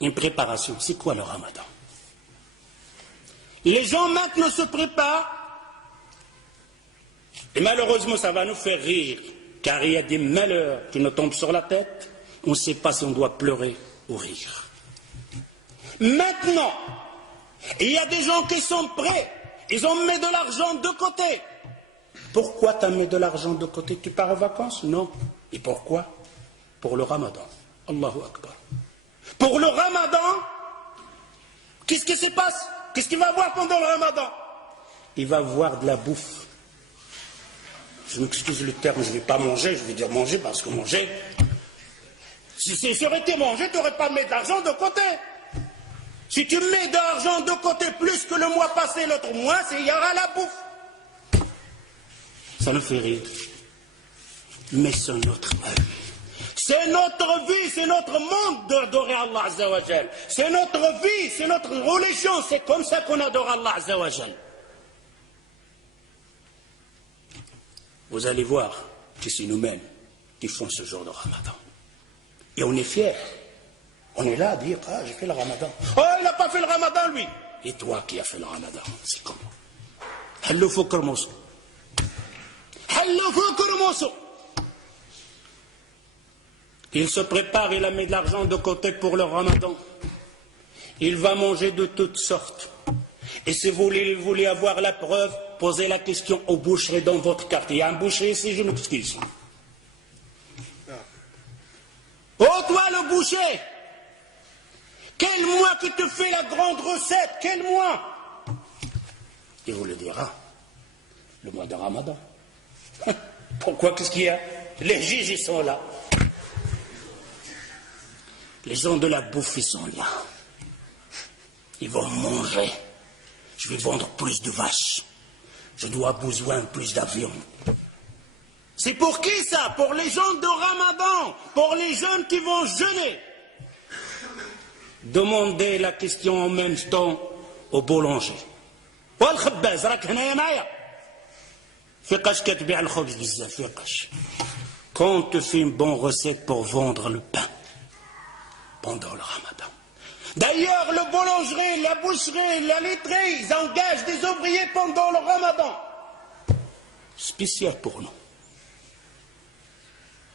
Une préparation, c'est quoi le ramadan? Les gens maintenant se préparent, et malheureusement ça va nous faire rire, car il y a des malheurs qui nous tombent sur la tête, on ne sait pas si on doit pleurer ou rire. Maintenant, il y a des gens qui sont prêts, ils ont mis de l'argent de côté. Pourquoi tu as mis de l'argent de côté? Tu pars en vacances? Non. Et pourquoi? Pour le ramadan. Allahu Akbar. Pour le ramadan, qu'est-ce qui se passe? Qu'est-ce qu'il va voir pendant le ramadan? Il va voir de la bouffe. Je m'excuse le terme, je ne vais pas manger, je vais dire manger parce que manger, si ça aurait été manger, tu n'aurais pas mis de l'argent de côté. Si tu mets de l'argent de côté plus que le mois passé, l'autre mois, il y aura la bouffe. Ça nous fait rire. Mais c'est notre mal. C'est notre vie, c'est notre monde d'adorer Allah Azza wa Jal. C'est notre vie, c'est notre religion, c'est comme ça qu'on adore Allah Azza wa Jal. Vous allez voir que c'est nous-mêmes qui font ce jour de ramadan. Et on est fiers. On est là à dire, ah, j'ai fait le ramadan. Oh, il n'a pas fait le ramadan, lui. Et toi qui as fait le ramadan, c'est comment? Hallo fukr mousso. Hallo fukr mousso. Il se prépare, il a mis de l'argent de côté pour le ramadan. Il va manger de toutes sortes. Et si vous voulez avoir la preuve, posez la question aux boucheries dans votre quartier. Il y a un boucher ici, je m'excuse. Oh, toi le boucher, quel mois que tu fais la grande recette? Quel mois? Il vous le dira. Le mois de ramadan. Pourquoi? Qu'est-ce qu'il y a? Les juges, ils sont là. Les gens de la bouffe, ils sont là. Ils vont manger. Je vais vendre plus de vaches. Je dois besoin plus d'avions. C'est pour qui ça? Pour les gens de Ramadan, pour les jeunes qui vont jeûner. Demandez la question en même temps au boulanger. والخباز راك هنايا معايا فيقاش كتبيع الخبز بزاف فيقاش. Quand tu fais une bonne recette pour vendre le pain pendant le ramadan. D'ailleurs, le boulangerie, la boucherie, la laiterie, ils engagent des ouvriers pendant le ramadan. Spécial pour nous.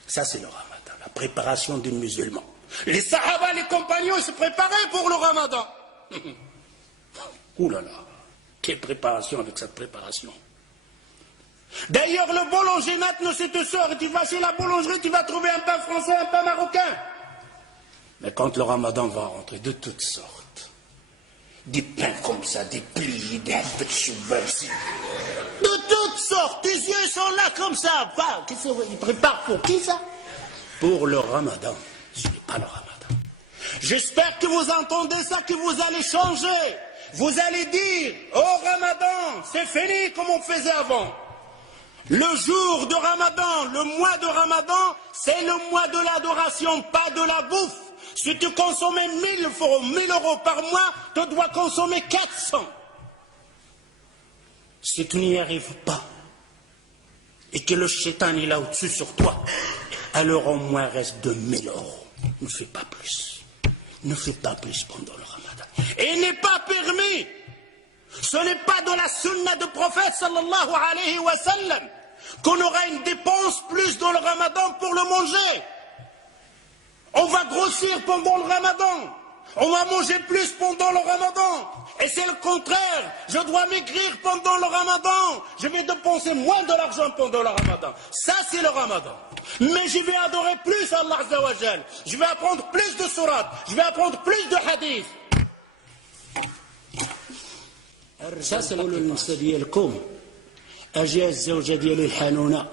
Ça, c'est le ramadan, la préparation des musulmans. Les sahaba, les compagnons, ils se préparaient pour le ramadan. Ouh là là, quelle préparation avec cette préparation. D'ailleurs, le boulanger, maintenant, c'est te sort et tu vas chez la boulangerie, tu vas trouver un pain français, un pain marocain. Mais quand le ramadan va rentrer, de toutes sortes, des pains comme ça, des plis, des cheval, de toutes sortes, tes yeux sont là comme ça. Ils préparent pour qui ça? Pour le ramadan. Ce n'est pas le ramadan. J'espère que vous entendez ça, que vous allez changer. Vous allez dire, oh ramadan, c'est fini comme on faisait avant. Le jour de ramadan, le mois de ramadan, c'est le mois de l'adoration, pas de la bouffe. Si tu consommais 1000 euros par mois, tu dois consommer 400. Si tu n'y arrives pas, et que le shaitan est là au-dessus sur toi, alors au moins reste 2000 euros. Ne fais pas plus. Ne fais pas plus pendant le ramadan. Et il n'est pas permis. Ce n'est pas dans la sunna du prophète sallallahu alayhi wa sallam qu'on aura une dépense plus dans le ramadan pour le manger. On va grossir pendant le ramadan. On va manger plus pendant le ramadan. Et c'est le contraire. Je dois maigrir pendant le ramadan. Je vais dépenser moins de l'argent pendant le ramadan. Ça, c'est le ramadan. Mais je vais adorer plus Allah Azza wa Jal. Je vais apprendre plus de surat. Je vais apprendre plus de hadith. Ça, c'est النساء ديالكم. أجي الزوجة ديالي الحنونة.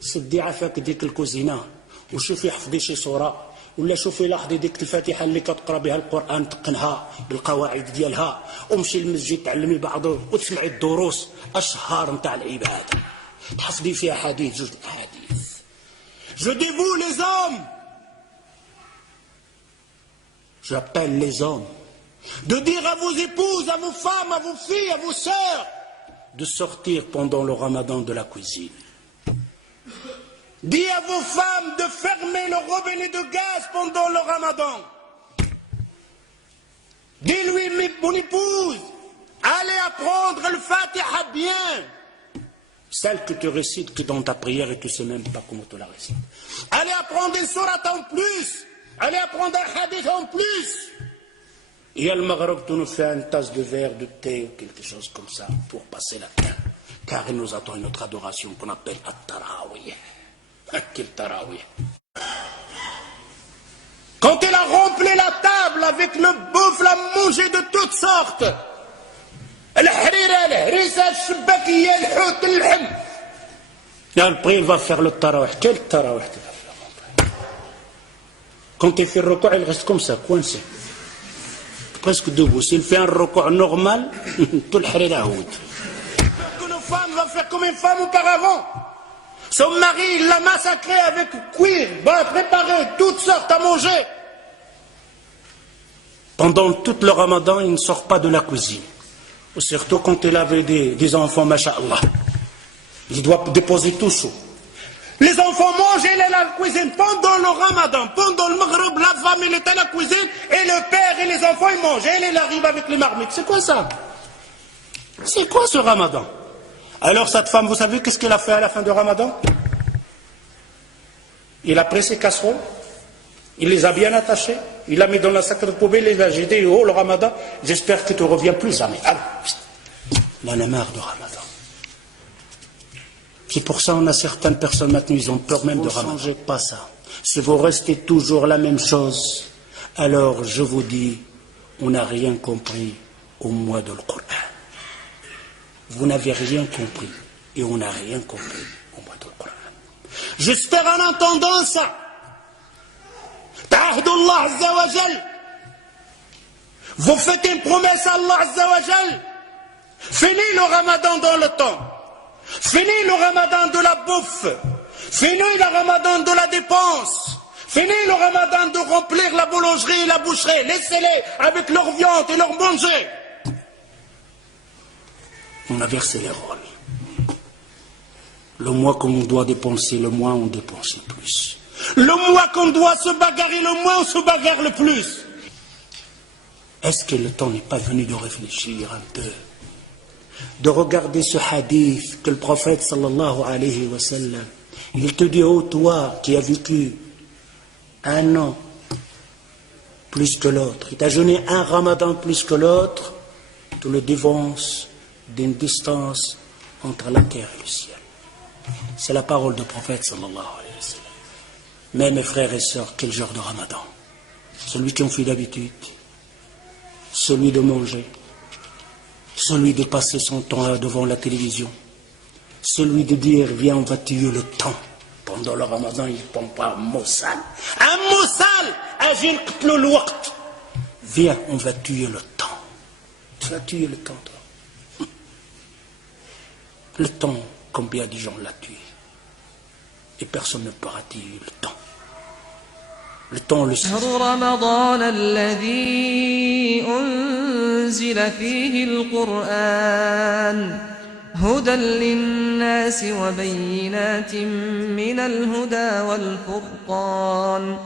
سدي عافاك ديك الكوزينة. وشوفي حفظي شي صورة. ولا شوفي لاحظي ديك الفاتحه اللي كتقرا بها القران تقنها بالقواعد ديالها ومشي للمسجد تعلمي بعضه وتسمعي الدروس اشهار نتاع العباده تحفظي فيها حديث جوج احاديث. Je dis vous les hommes, j'appelle les hommes, de dire à vos épouses, à vos femmes, à vos filles, à vos sœurs, de sortir pendant le ramadan de la cuisine. Dis à vos femmes de fermer le robinet de gaz pendant le ramadan. mon épouse, allez apprendre le Fatiha bien. Celle que tu récites que dans ta prière et tu ne sais même pas comment tu la récites. Allez apprendre une sourate en plus. Allez apprendre un hadith en plus. Et à le Maghreb, tu nous fais une tasse de verre, de thé ou quelque chose comme ça pour passer la fin. Car il nous attend une autre adoration qu'on appelle At-Tarawih. Quel Tarawih. Quand elle a rempli la table avec le bouffe, la manger de toutes sortes. Après, il va faire le tarawih. Quel tarawih tu vas faire? Quand il fait le recours, il reste comme ça, coincé. Presque debout. S'il fait un recours normal, tout le harira houd. Une femme va faire comme une femme auparavant. Son mari, il l'a massacré avec cuir, va préparer toutes sortes à manger. Pendant tout le ramadan, il ne sort pas de la cuisine. Surtout quand il avait des enfants, masha'Allah. Il doit déposer tout chaud. Les enfants mangent, il est à la cuisine. Pendant le ramadan, pendant le maghreb, la femme, elle est à la cuisine, et le père et les enfants, ils mangent. Et il arrive avec les marmites. C'est quoi ça? C'est quoi ce ramadan? Alors cette femme, vous savez qu'est-ce qu'elle a fait à la fin du ramadan? Il a pris ses casseroles, il les a bien attachées, il l'a mis dans la sac de poubelle, il a dit, oh le ramadan, j'espère que tu ne reviens plus jamais. Alors, il en a marre du ramadan. C'est pour ça qu'on a certaines personnes maintenant, ils ont peur même de ramadan. Ne changez pas ça. Si vous restez toujours la même chose, alors je vous dis, on n'a rien compris au mois de l'Coran. Vous n'avez rien compris et on n'a rien compris au mois de l'Coran. J'espère en entendant ça. Ta'ahdullah Azza wa Jal. Vous faites une promesse à Allah Azza wa Jal. Finis le ramadan dans le temps. Finis le ramadan de la bouffe. Finis le ramadan de la dépense. Finis le ramadan de remplir la boulangerie et la boucherie. Laissez-les avec leur viande et leur manger. On a versé les rôles. Le mois qu'on doit dépenser, le mois on dépense le plus. Le mois qu'on doit se bagarrer, le mois on se bagarre le plus. Est-ce que le temps n'est pas venu de réfléchir un peu, de regarder ce hadith que le prophète sallallahu alayhi wa sallam, il te dit, oh toi qui as vécu un an plus que l'autre, il t'a jeûné un ramadan plus que l'autre, tu le dévances d'une distance entre la terre et le ciel. C'est la parole du prophète sallallahu alayhi wa sallam. Mais mes frères et sœurs, quel genre de ramadan? Celui qui en fait d'habitude, celui de manger, celui de passer son temps devant la télévision, celui de dire viens on va tuer le temps. Pendant le ramadan il ne pompe pas un mot sale. Un mot sale, agir le waqt. Viens on va tuer le temps. Tu vas tuer le temps toi. Le temps, combien de gens l'ont tué? Et personne ne pourra tuer le temps. Le temps le sait. رمضان الذي أنزل فيه القرآن هدى للناس وبينات من الهدى والفرقان